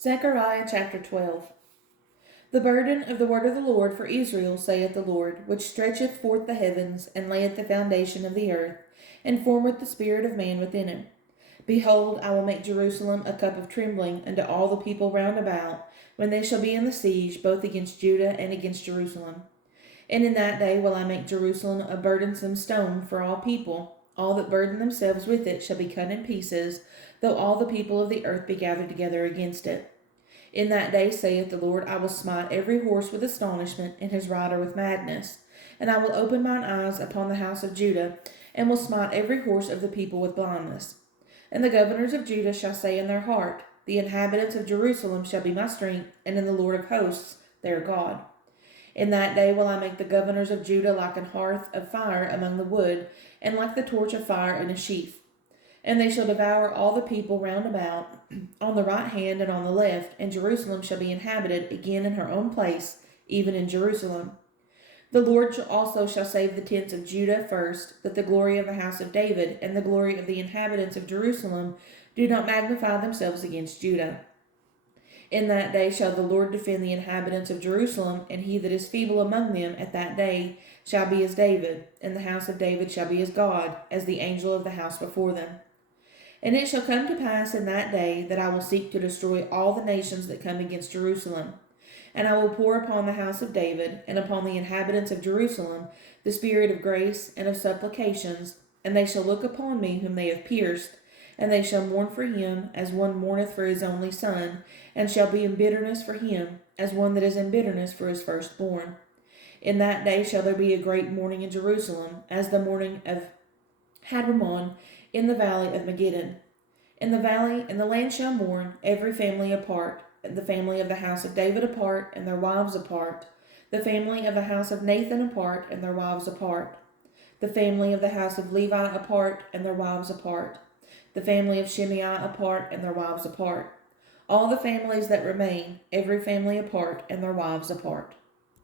Zechariah chapter 12. The burden of the word of the Lord for Israel, saith the Lord, which stretcheth forth the heavens, and layeth the foundation of the earth, and formeth the spirit of man within him. Behold, I will make Jerusalem a cup of trembling unto all the people round about, when they shall be in the siege, both against Judah and against Jerusalem. And in that day will I make Jerusalem a burdensome stone for all people. All that burden themselves with it shall be cut in pieces, though all the people of the earth be gathered together against it. In that day, saith the Lord, I will smite every horse with astonishment, and his rider with madness. And I will open mine eyes upon the house of Judah, and will smite every horse of the people with blindness. And the governors of Judah shall say in their heart, The inhabitants of Jerusalem shall be my strength, and in the Lord of hosts their God. In that day will I make the governors of Judah like an hearth of fire among the wood, and like the torch of fire in a sheaf. And they shall devour all the people round about, on the right hand and on the left, and Jerusalem shall be inhabited again in her own place, even in Jerusalem. The Lord also shall save the tents of Judah first, that the glory of the house of David and the glory of the inhabitants of Jerusalem do not magnify themselves against Judah. In that day shall the Lord defend the inhabitants of Jerusalem, and he that is feeble among them at that day shall be as David, and the house of David shall be as God, as the angel of the house before them. And it shall come to pass in that day that I will seek to destroy all the nations that come against Jerusalem. And I will pour upon the house of David and upon the inhabitants of Jerusalem the spirit of grace and of supplications, and they shall look upon me whom they have pierced, and they shall mourn for him as one mourneth for his only son, and shall be in bitterness for him as one that is in bitterness for his firstborn. In that day shall there be a great mourning in Jerusalem, as the mourning of Hadramon in the valley of Megiddon. In the valley and the land shall mourn, every family apart, the family of the house of David apart, and their wives apart, the family of the house of Nathan apart, and their wives apart, the family of the house of Levi apart, and their wives apart, the family of Shimei apart, and their wives apart, all the families that remain, every family apart, and their wives apart.